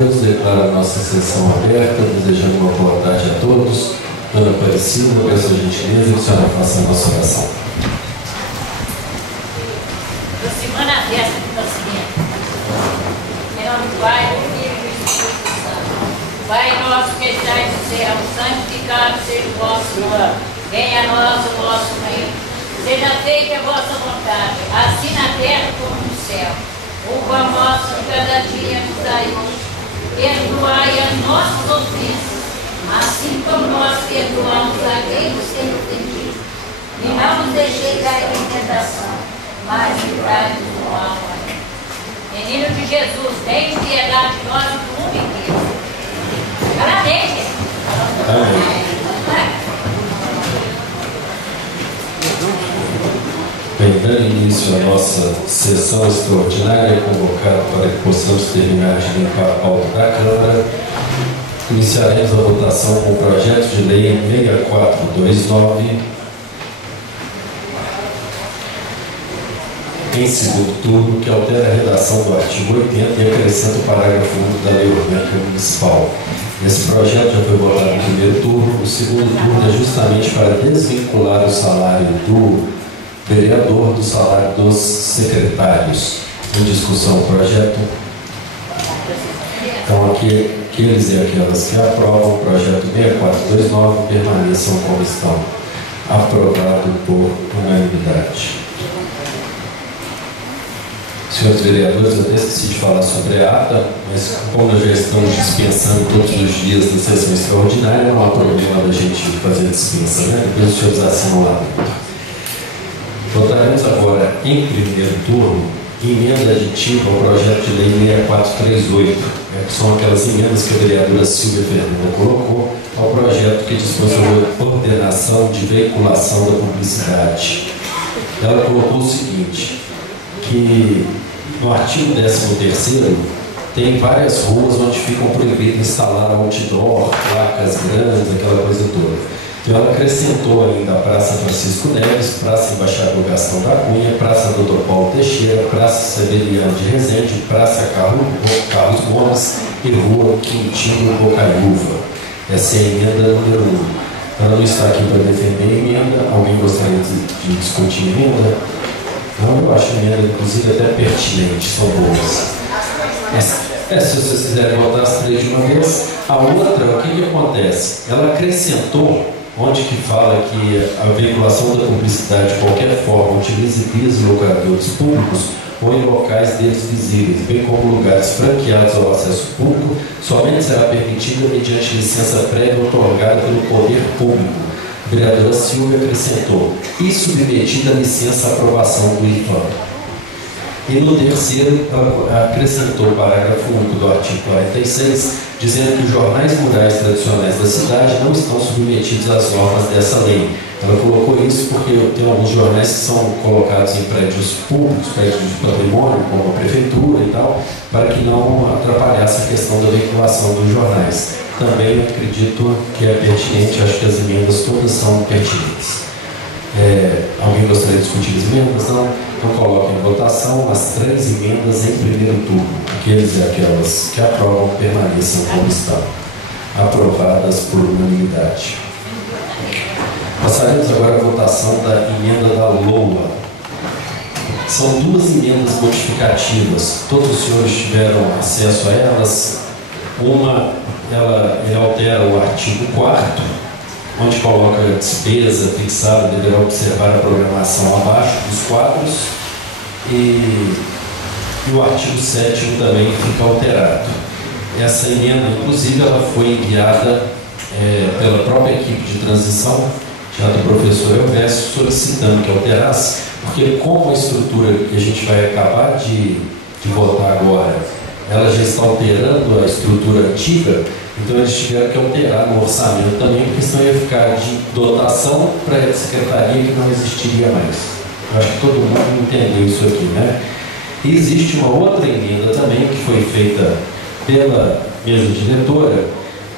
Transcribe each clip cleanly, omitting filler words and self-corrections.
Declaro a nossa sessão aberta, desejando uma boa tarde a todos. Dona Aparecida, peço a gentileza que a senhora faça a nossa oração. Aproximando a festa do nascimento. Em nome do Pai, do Filho e do Espírito Santo. Pai nosso que estais no céu, santificado seja o vosso nome. Venha a nós o vosso reino. Seja feita a vossa vontade, assim na terra como no céu. O pão nosso de cada dia nos dai hoje. Perdoai as nossas ofensas, assim como nós perdoamos a quem nos tem ofendido. E não nos deixeis cair em tentação, mas livrai-nos do mal. Menino de Jesus, tem piedade de nós e do mundo inteiro. Parabéns. Amém. Bem, dando início à nossa sessão extraordinária, convocada para que possamos terminar de limpar a pauta da Câmara, iniciaremos a votação com o projeto de lei 6429, em segundo turno, que altera a redação do artigo 80 e acrescenta o parágrafo único da Lei Orgânica Municipal. Esse projeto já foi votado no primeiro turno. O segundo turno é justamente para desvincular o salário do vereador do salário dos secretários. Em discussão o projeto. Então, aqueles e aquelas que aprovam o projeto 6429 permaneçam como estão. Aprovado por unanimidade. Senhores vereadores, eu até esqueci de falar sobre a ata, mas como nós já estamos dispensando todos os dias da sessão extraordinária, não há problema da gente fazer dispensa, né? Depois os senhores assinam lá dentro. Votaremos agora, em primeiro turno, emenda aditiva ao projeto de lei 6438, que são aquelas emendas que a vereadora Silvia Fernanda colocou ao projeto que dispõe sobre a ordenação de veiculação da publicidade. Ela colocou o seguinte, que no artigo 13º tem várias ruas onde ficam proibidos instalar outdoor, placas grandes, aquela coisa toda. Então ela acrescentou ainda a Praça Francisco Neves, Praça Embaixador Gastão da Cunha, Praça Dr. Paulo Teixeira, Praça Severiano de Rezende, Praça Carlos Gomes e Rua Quintino Bocaiúva. Essa é a emenda número 1. Ela não está aqui para defender a emenda. Alguém gostaria de discutir a emenda? Não, eu acho a emenda, inclusive, até pertinente, são boas. Se vocês quiserem votar as três de uma vez. A outra, o que acontece? Ela acrescentou, onde que fala que a veiculação da publicidade de qualquer forma utilize vias e locadores públicos ou em locais deles visíveis, bem como lugares franqueados ao acesso público, somente será permitida mediante licença prévia otorgada pelo poder público. A vereadora Silvia acrescentou, e submetida à licença à aprovação do IFAM. E no terceiro, acrescentou o parágrafo único do artigo 46, dizendo que os jornais rurais tradicionais da cidade não estão submetidos às normas dessa lei. Ela colocou isso porque tem alguns jornais que são colocados em prédios públicos, prédios de patrimônio, como a prefeitura e tal, para que não atrapalhasse a questão da veiculação dos jornais. Também acredito que é pertinente, acho que as emendas todas são pertinentes. Alguém gostaria de discutir as emendas? Não? Então coloquem em votação as três emendas em primeiro turno. Aqueles e aquelas que aprovam permaneçam como estão. Aprovadas por unanimidade. Passaremos agora à votação da emenda da LOA. São duas emendas modificativas. Todos os senhores tiveram acesso a elas. Uma, ele altera o artigo 4º, onde coloca a despesa fixada, deverá observar a programação abaixo dos quadros, e o artigo 7º também fica alterado. Essa emenda, inclusive, ela foi enviada pela própria equipe de transição, já do professor Elvésio, solicitando que alterasse, porque como a estrutura que a gente vai acabar de votar agora, ela já está alterando a estrutura antiga, então eles tiveram que alterar no orçamento também, porque senão ia ficar de dotação para a secretaria que não existiria mais. Eu acho que todo mundo entendeu isso aqui, né? E existe uma outra emenda também que foi feita pela mesa diretora,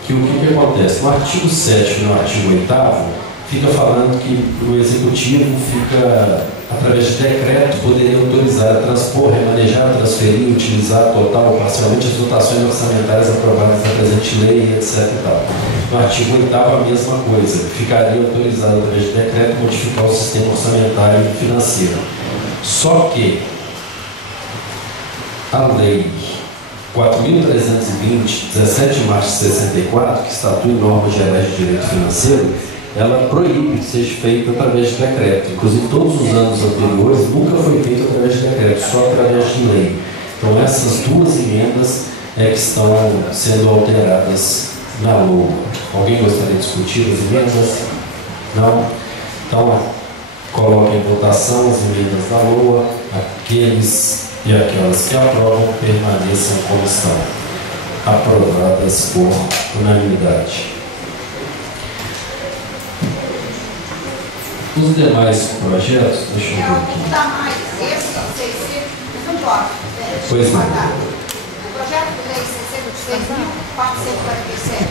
que o que acontece? No artigo 7º e no artigo 8º fica falando que o Executivo fica, através de decreto, poderia autorizar, transpor, remanejar, transferir, utilizar total ou parcialmente as dotações orçamentárias aprovadas na presente lei, etc. E tal. No artigo 8º, a mesma coisa, ficaria autorizado, através de decreto, modificar o sistema orçamentário e financeiro. Só que a lei 4.320, 17 de março de 64, que estatui normas gerais de direito financeiro, ela proíbe que seja feito através de decreto. Inclusive, todos os anos anteriores nunca foi feito através de decreto, só através de lei. Então, essas duas emendas é que estão sendo alteradas na LOA. Alguém gostaria de discutir as emendas? Não? Então, coloquem em votação as emendas da LOA. Aqueles e aquelas que aprovam permaneçam como estão. Aprovadas por unanimidade. Os demais projetos, deixa eu ver aqui. Pois não. O projeto de lei 6.447,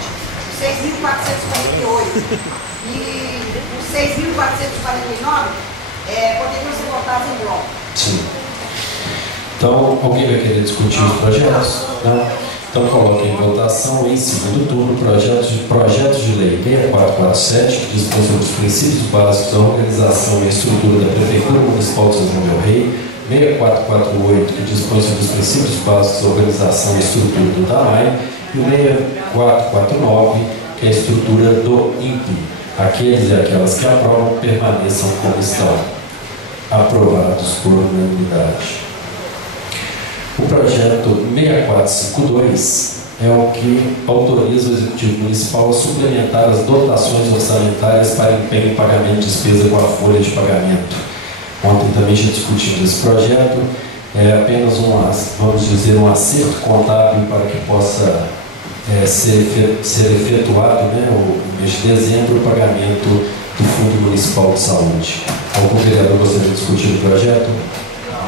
6.448 e os 6.449 poderiam ser votados em bloco. Sim. Então, alguém vai querer discutir os projetos? Não? Então, coloque em votação, em segundo turno, projetos de lei 6447, que dispõe sobre os princípios básicos da organização e estrutura da Prefeitura Municipal de São João del Rei, 6448, que dispõe sobre os princípios básicos da organização e estrutura do DAMAI, e o 6449, que é a estrutura do INPE. Aqueles e aquelas que aprovam permaneçam como estão. Aprovados por unanimidade. O projeto 6452 é o que autoriza o Executivo Municipal a suplementar as dotações orçamentárias para empenho e pagamento de despesa com a folha de pagamento. Ontem também já discutimos esse projeto, é apenas vamos dizer, um acerto contábil para que possa ser efetuado, né, no mês de dezembro, o pagamento do Fundo Municipal de Saúde. Algum vereador gostaria de discutir o projeto?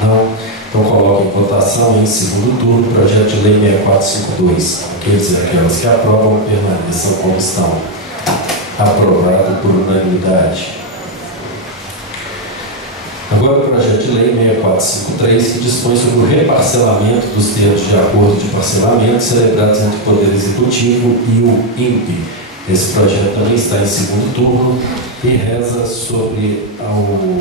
Não? Então, coloque em votação, em segundo turno, o projeto de lei 6452. Aqueles e aquelas que aprovam permaneçam como estão. Aprovado por unanimidade. Agora, o projeto de lei 6453, que dispõe sobre o reparcelamento dos termos de acordo de parcelamento celebrados entre o Poder Executivo e o INPE. Esse projeto também está em segundo turno e reza sobre o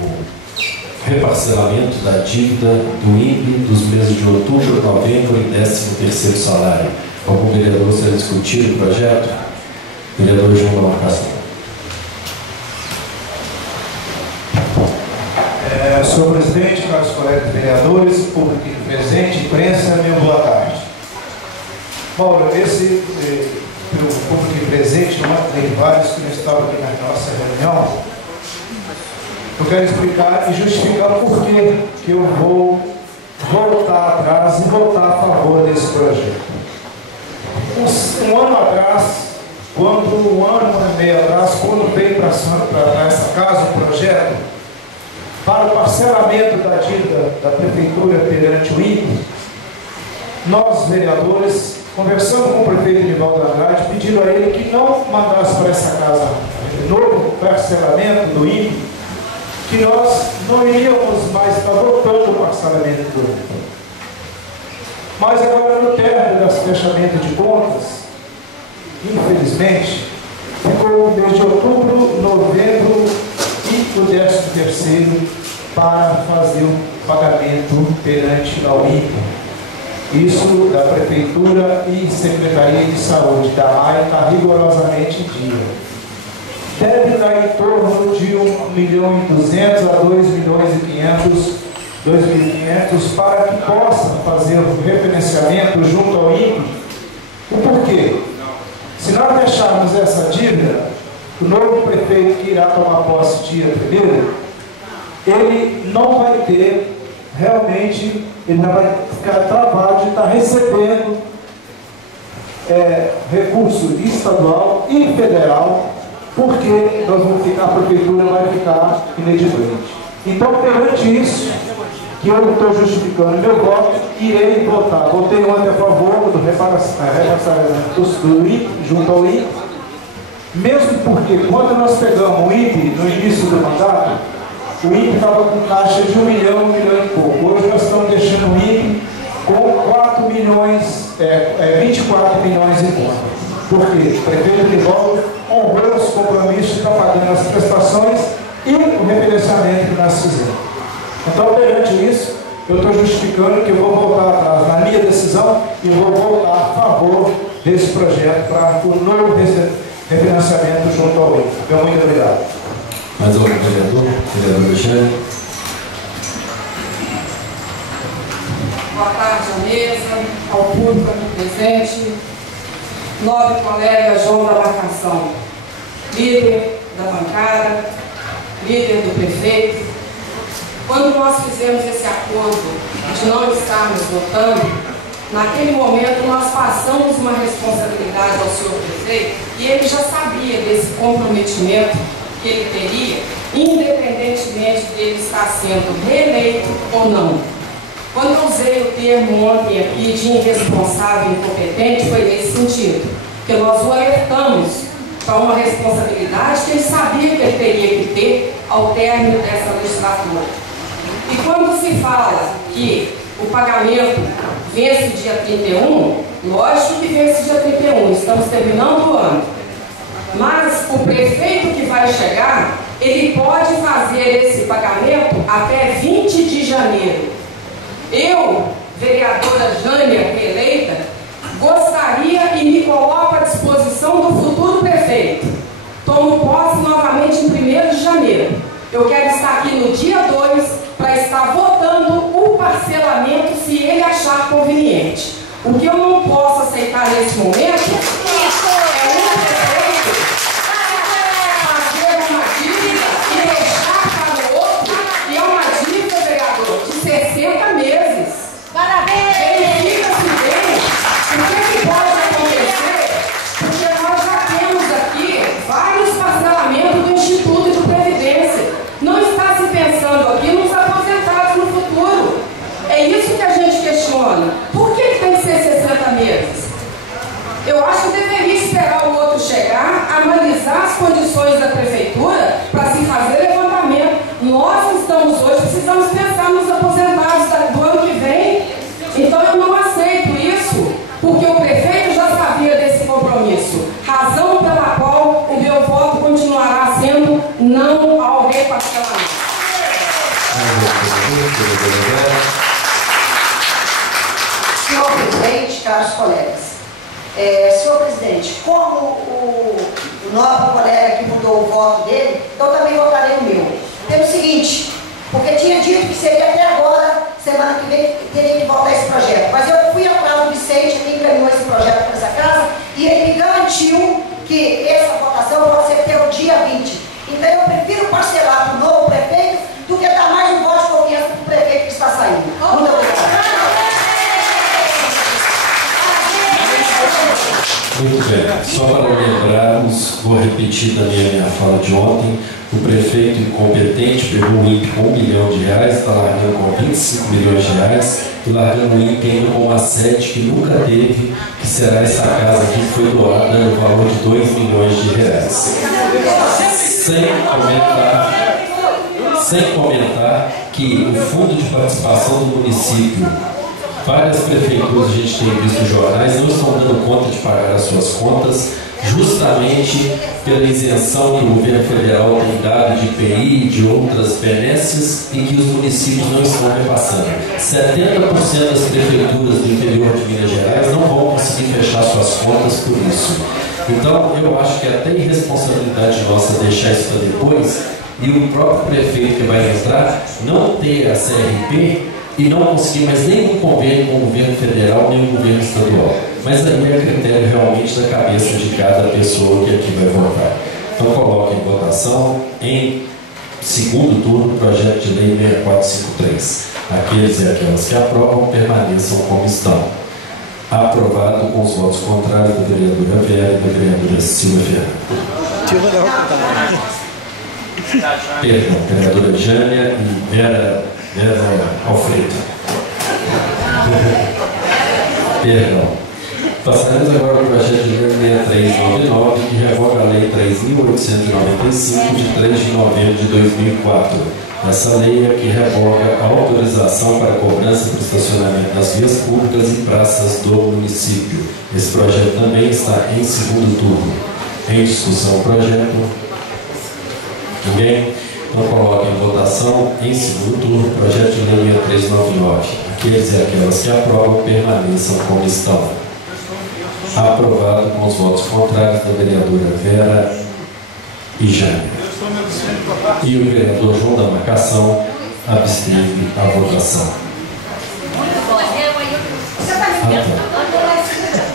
reparcelamento da dívida do INPE dos meses de outubro, novembro e 13º salário. Algum vereador gostaria de discutir o projeto? Vereador João da Marcação. Senhor presidente, caros colegas vereadores, público presente, imprensa, meu boa tarde. Mauro, o público presente, tem vários que não estavam aqui na nossa reunião. Eu quero explicar e justificar o porquê que eu vou voltar atrás e votar a favor desse projeto. Um ano atrás, um ano e meio atrás, quando veio para essa casa o projeto para o parcelamento da dívida da Prefeitura perante o INPE, nós, vereadores, conversamos com o prefeito Nivaldo Andrade, pedindo a ele que não mandasse para essa casa novo parcelamento do INPE, que nós não iríamos mais estar votando o parcelamento do INPE. Mas agora, no término desse fechamento de contas, infelizmente, ficou o mês de outubro, novembro e o 13º para fazer o pagamento perante ao INPE. Isso da Prefeitura e Secretaria de Saúde da AIA está rigorosamente em dia. Deve dar em torno de 1.200.000 a 2.500.000 para que possa fazer o referenciamento junto ao INPE. O porquê? Se nós deixarmos essa dívida, o novo prefeito que irá tomar posse dia 1º, ele não vai ter, realmente, ele não vai ficar travado de estar recebendo recurso estadual e federal, porque a prefeitura vai ficar inadimplente. Então, perante isso, que eu estou justificando meu voto, irei votar. Votei ontem a favor do reparcelamento do INPE, junto ao INPE, Mesmo porque quando nós pegamos o INPE no início do mandato, o INPE estava com caixa de 1 milhão, 1 milhão e pouco. Hoje nós estamos deixando o INPE com 24 milhões em conta. Por quê? O prefeito Nivaldo honrou os compromissos, está pagando as prestações e o referenciamento que nós fizemos. Então, perante isso, eu estou justificando que eu vou voltar atrás na minha decisão e vou votar a favor desse projeto para o novo refinanciamento junto ao INPE. Então, muito obrigado. Mais algum vereador? Vereador Alexandre. Boa tarde à mesa, ao público aqui presente, nobre colega João da Marcação, líder da bancada, líder do prefeito. Quando nós fizemos esse acordo de não estarmos votando, naquele momento nós passamos uma responsabilidade ao senhor prefeito e ele já sabia desse comprometimento que ele teria, independentemente dele estar sendo reeleito ou não. Quando eu usei o termo ontem aqui de irresponsável e incompetente, foi nesse sentido, porque nós o alertamos para uma responsabilidade que ele sabia que ele teria que ter ao término dessa legislatura. E quando se fala que o pagamento vence dia 31, lógico que vence dia 31, estamos terminando o ano. Mas o prefeito que vai chegar, ele pode fazer esse pagamento até 20 de janeiro. Eu, vereadora Jânia, reeleita, gostaria e me coloco à disposição do futuro prefeito. Tomo posse novamente em 1º de janeiro. Eu quero estar aqui no dia 2 para estar votando o parcelamento se ele achar conveniente. O que eu não posso aceitar nesse momento é um prefeito fazer uma dívida e deixar para o outro, e é uma dívida, vereador, de 60 meses. Parabéns! Verifica-se bem o que pode acontecer, porque nós já temos aqui vários parcelamentos do Instituto de Previdência. Não está se pensando aqui nos aposentados no futuro. É isso que a gente questiona. Por que tem que ser 60 meses? Eu acho que deveria esperar o outro chegar, analisar as condições da prefeitura para se fazer levantamento. Nós estamos hoje, precisamos pensar nos aposentados do ano que vem. Então eu não aceito isso, porque o prefeito já sabia desse compromisso. Razão pela qual o meu voto continuará sendo não ao reparcelamento. Senhor presidente, caros colegas, senhor presidente, como o nobre colega que mudou o voto dele, então também votarei o meu. Pelo seguinte, porque tinha dito que seria até agora, semana que vem, teria que votar esse projeto. Mas eu fui atrás do Vicente, que encaminhou esse projeto para essa casa, e ele me garantiu que essa votação pode ser até o dia 20. Então eu prefiro parcelar para o novo prefeito do que dar mais um voto de confiança para o prefeito que está saindo. Muito obrigado. Muito bem, só para lembrarmos, vou repetir também a minha fala de ontem, o prefeito incompetente pegou o INPE com R$1 milhão, está largando com 25 milhões de reais e largando o INPE ainda com uma sede que nunca teve, que será essa casa aqui que foi doada no valor de R$2 milhões. Sem comentar que o fundo de participação do município, várias prefeituras, a gente tem visto nos jornais, não estão dando conta de pagar as suas contas, justamente pela isenção que o governo federal tem dado de IPI e de outras benesses e que os municípios não estão repassando. 70% das prefeituras do interior de Minas Gerais não vão conseguir fechar suas contas por isso. Então, eu acho que é até irresponsabilidade nossa deixar isso para depois e o próprio prefeito que vai entrar não ter a CRP e não conseguir mais nenhum convênio com o governo federal nem o governo estadual. Mas aí é critério realmente da cabeça de cada pessoa que aqui vai votar. Então coloque em votação em segundo turno o projeto de lei 6453. Aqueles e aquelas que aprovam permaneçam como estão. Aprovado com os votos contrários da vereadora Vera e da vereadora Silvia Ferreira. Perdão, vereadora Jânia e Vera Alfredo. Perdão. Passaremos agora ao projeto de lei 6399, que revoga a lei 3.895, de 3 de novembro de 2004. Essa lei é que revoga a autorização para cobrança para estacionamento nas vias públicas e praças do município. Esse projeto também está em segundo turno. Em discussão o projeto. Ninguém? Então coloque em votação em segundo turno o projeto de lei 6399. Aqueles e aquelas que aprovam permaneçam como estão. Aprovado com os votos contrários da vereadora Vera e Jane. E o vereador João da Marcação absteve a votação.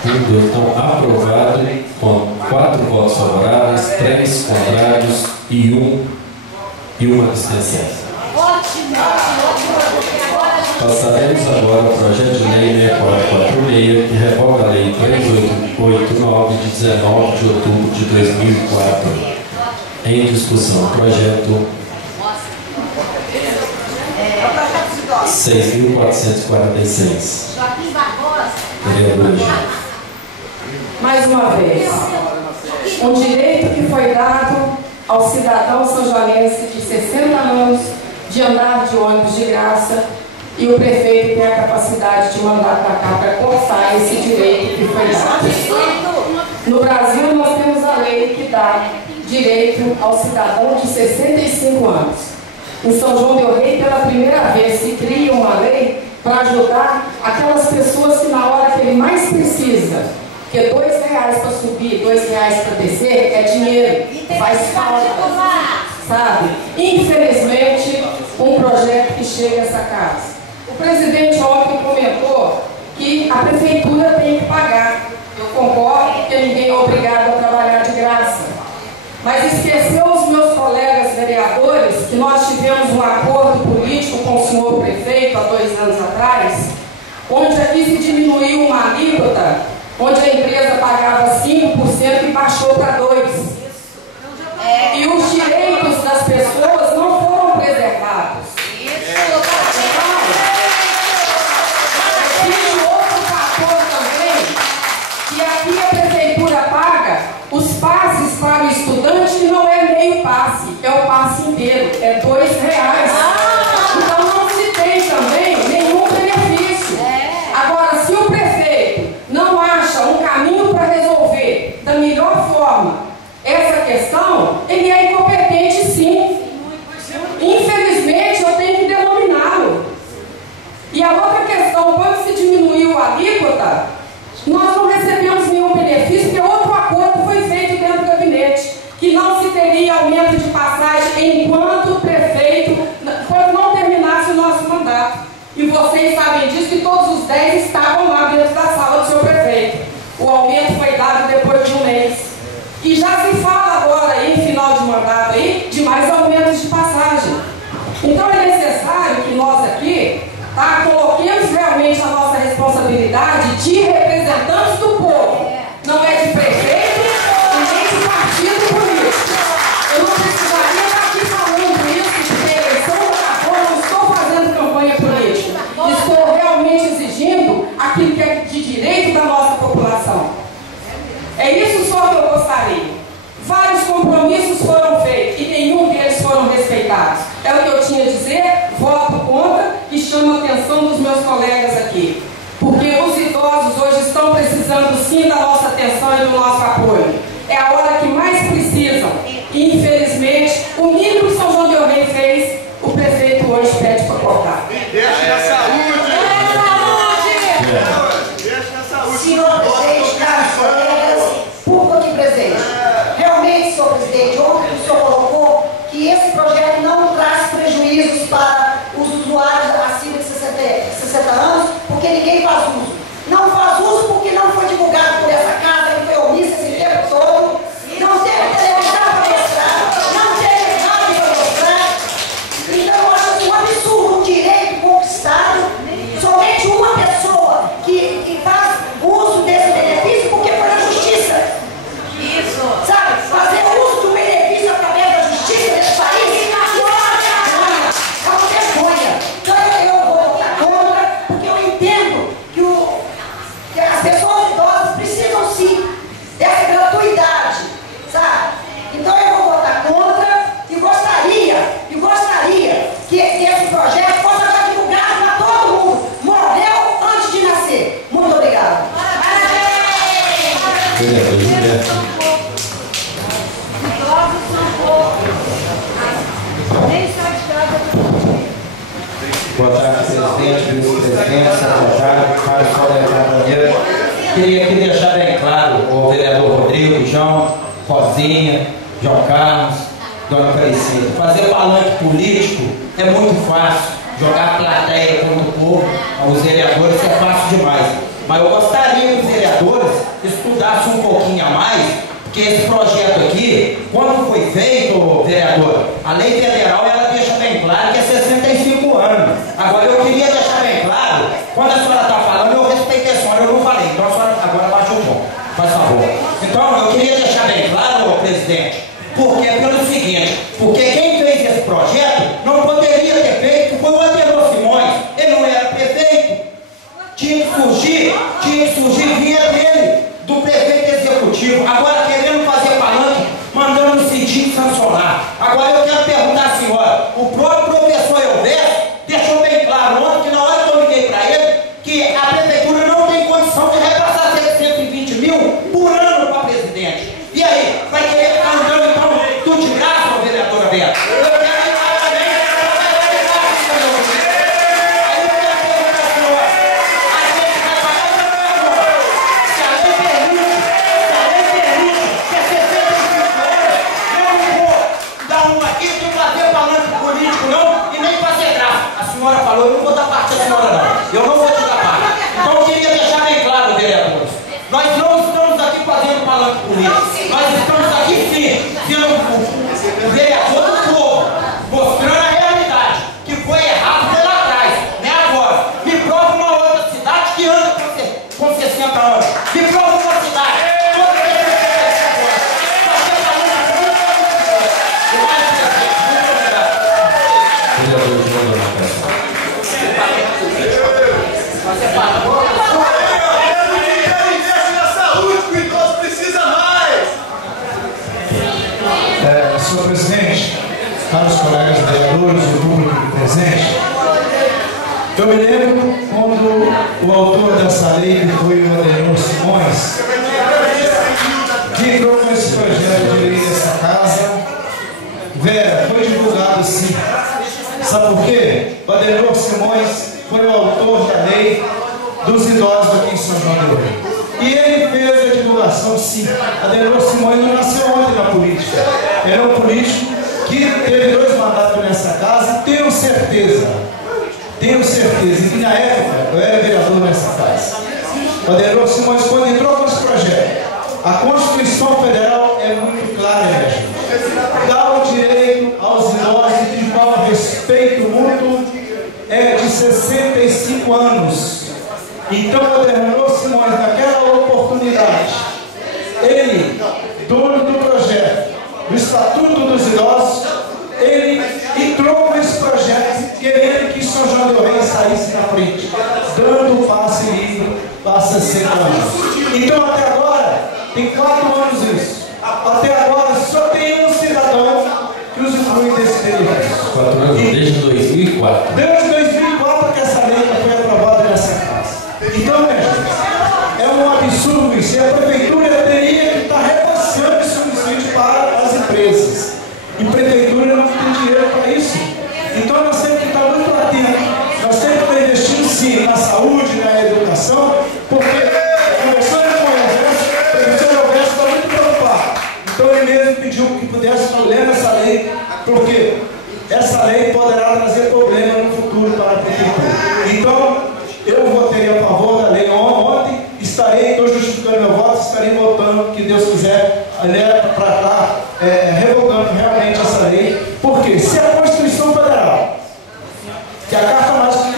Então, aprovado com 4 votos favoráveis, 3 contrários e uma abstenção. Passaremos agora ao projeto de lei 6446, que revoga a lei 3889, de 19 de outubro de 2004. Em discussão, o projeto 6.446. Vereador Jean. Mais uma vez, um direito que foi dado ao cidadão são-joanense de 60 anos de andar de ônibus de graça, e o prefeito tem a capacidade de mandar para cá para cortar esse direito que foi dado. No Brasil, nós temos a lei que dá direito ao cidadão de 65 anos. Em São João del Rei, pela primeira vez, se cria uma lei para ajudar aquelas pessoas que na hora que ele mais precisa, porque R$2 para subir, R$2 para descer é dinheiro, faz falta, sabe? Infelizmente, um projeto que chega a essa casa. O presidente ontem comentou que a prefeitura tem que pagar. Eu concordo, porque ninguém é obrigado a trabalhar de graça. Mas esqueceu os meus colegas vereadores que nós tivemos um acordo político com o senhor prefeito há 2 anos atrás, onde aqui se diminuiu uma alíquota, onde a empresa pagava 5% e baixou para 2%. E os direitos das pessoas não foram preservados. Existe outro fator também, que aqui a prefeitura paga os passes para o estudante, que não é meio passe, é o passe inteiro, é R$2. Então não se tem também nenhum benefício. Agora, se o prefeito não acha um caminho para resolver da melhor forma essa questão, ele é incompetente, sim. Infelizmente, eu tenho que denominá-lo. E a outra questão, quando se diminuiu a alíquota, nós não recebemos nenhum benefício, porque outro acordo foi feito dentro do gabinete, que não se teria aumento de passagem enquanto o prefeito, quando não terminasse o nosso mandato. E vocês sabem disso, que todos os 10 estavam lá dentro da sala do seu prefeito. O aumento foi dado depois de 1 mês. E já se fala agora, aí, em final de mandato, aí, de mais aumentos de passagem. Então é necessário que nós aqui coloquemos realmente a nossa responsabilidade de representantes do povo. Não é de prefeito e nem de partido político. Eu não precisaria estar aqui falando isso, porque a eleição acabou, não estou fazendo campanha política. Estou realmente exigindo aquilo que é de direito da nossa população. É isso só que eu gostaria. Vários compromissos foram feitos e nenhum deles foram respeitados. É o que eu tinha a dizer, voto contra e chamo a atenção dos meus colegas aqui. Porque os idosos hoje estão precisando sim da nossa atenção e do nosso apoio. É a hora que mais precisam. E infelizmente, o mínimo que São João del Rei fez, o prefeito hoje pede para cortar. Deixa na saúde! Deixa na saúde! Senhor presidente, caros colegas, público aqui presente. Realmente, senhor presidente, ontem o senhor colocou que esse projeto não traz prejuízos para os usuários acima de 60 anos, porque ninguém faz uso. Não faz uso porque não foi divulgado por essa casa, que foi omissa esse tempo todo. Não vereador Gilberto. Idosos são poucos. Nem sai de casa. Boa tarde, presidente, vice-presidente, secretário, caros colegas companheiros. Queria aqui deixar bem claro o vereador Rodrigo, João, Rosinha, João Carlos, Dona Aparecida. Fazer palanque político é muito fácil. Jogar a plateia contra o povo, os vereadores, é fácil demais. Mas eu gostaria que os vereadores estudassem um pouquinho a mais, porque esse projeto aqui, quando foi feito, vereador, a lei federal ela deixa bem claro que é 65 anos. Agora eu queria deixar bem claro, quando a senhora está falando, eu respeitei a senhora, eu não falei. Então a senhora agora baixou o tom, faz favor. Então eu queria deixar bem claro, presidente, porque é pelo seguinte, porque quem fez esse projeto não poderia ter feito, foi o Adenor Simões, ele não era prefeito, tinha que surgir via dele, do prefeito executivo, agora querendo fazer palanque, mandando o Cidinho sancionar. Agora eu quero perguntar à senhora, o próprio professor Elberto deixou bem claro ontem que na hora que eu liguei para ele, que a prefeitura não tem condição de repassar 720 mil por ano para presidente. E aí, vai querer ficar andando então tudo de graça, meu vereador Alberto? Eu quero ir lá também. Aí eu quero perguntar à senhora, a gente vai pagar ou não? Se a lei permite que é 65 anos, eu não vou dar uma aqui de fazer palanque político não e nem fazer graça. A senhora falou, eu não vou dar parte da senhora não. Eu não vou te dar parte. Então eu queria deixar bem claro, vereadores. Nós não estamos aqui fazendo palanque político. Nós estamos aqui sim, sendo o vereador do povo, mostrando a realidade, que foi errado lá atrás, né agora. Me prova uma outra cidade que anda com 60 anos. Me prova uma cidade. Vereador João da Marcação. Senhor presidente, caros colegas vereadores, o público presente, eu me lembro quando o autor dessa lei, que foi o Adenor Simões, que entrou com esse projeto de lei dessa casa, Vera, foi divulgado sim. Sabe por quê? O Adenor Simões foi o autor da lei dos idosos aqui em São João del Rei. E ele fez a divulgação sim. Adenor Simões não nasceu ontem na política. Ele é um político que teve 2 mandatos nessa casa e tenho certeza que na época eu era vereador nessa casa. O Adenor Simões, quando entrou com esse projeto, a Constituição Federal é muito clara, minha gente. Dá o direito aos idosos de igual respeito mútuo de 65 anos. Então o Adenor Simões, naquela oportunidade, ele, dono do projeto, do Estatuto dos Idosos, ele entrou com esse projeto querendo que São João del Rei saísse na frente, dando o passe livre para 60 anos. Então até agora, tem 4 anos isso. Até agora só tem um cidadão que usufrui desse benefício. 4 anos desde 2004. Desde 2004 que essa lei foi aprovada nessa casa. Então, minha gente, é um absurdo isso. E a prefeitura teria que estar repassando esse subsídio para as empresas. E a prefeitura não tem dinheiro para isso. Então nós temos que estar muito atentos. Nós temos que estar investindo sim na saúde, na educação, porque conversando com o professor Alberto está muito preocupado. Então ele mesmo pediu que pudesse estar lendo essa lei, porque essa lei poderá trazer problema no futuro para a prefeitura. Então, eu votei a favor da lei ontem, estou justificando meu voto, estarei votando, que Deus quiser, para estar revogando realmente essa lei. Porque se a Constituição Federal, que a Carta Magna,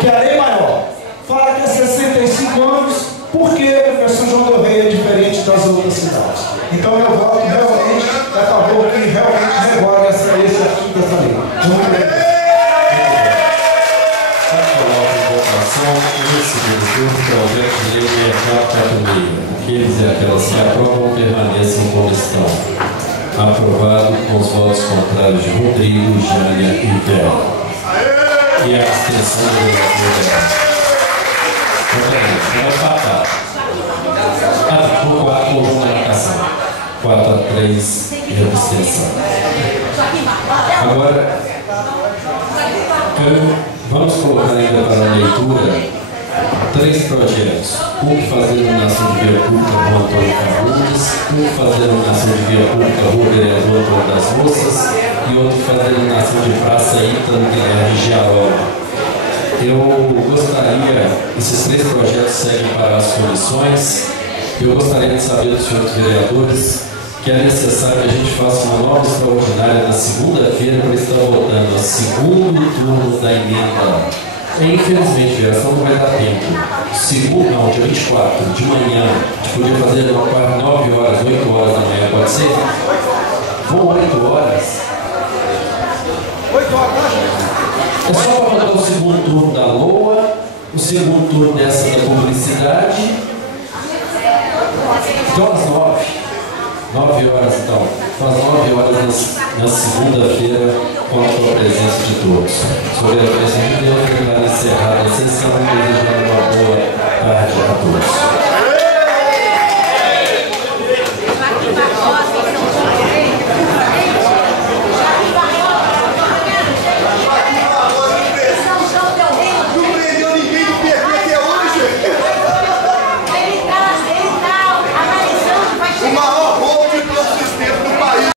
que a lei maior, fala que é 65 anos, por que o São João del Rei é diferente das outras cidades? Então eu voto realmente a favor que realmente revogue esse artigo dessa lei. Muito bem. Nesse segundo turno, projeto de lei 6446. Aqueles e aquelas que aprovam permanecem como estão. Aprovado com os votos contrários de Rodrigo, Jânia e Vera. E a abstenção do vereador. Vai empatar. 4 houve uma marcação. 4-3 e abstenção. Agora, vamos colocar ainda para a leitura 3 projetos. Um que faz a iluminação de via pública Rua Antônio Fagundes, um que faz a iluminação de via pública Rua Vereador Antônio das Moças e outro que faz a iluminação de Praça Ítalo Guilherme Giarola. Eu gostaria, esses 3 projetos seguem para as comissões. Eu gostaria de saber dos senhores vereadores que é necessário que a gente faça uma nova extraordinária na segunda-feira para estar votando o segundo turno da emenda. Infelizmente, geração não vai dar tempo. Segundo, não, dia 24, de manhã, a gente podia fazer 9 horas, 8 horas da manhã, pode ser? Vão 8 horas. 8 horas, é só para votar o segundo turno da LOA, o segundo turno dessa da publicidade. Então às 9 horas então. Então às 9 horas na segunda-feira, com a presença de todos. Sobre a presença de Deus, declaro encerrada a sessão e desejando uma boa tarde a todos.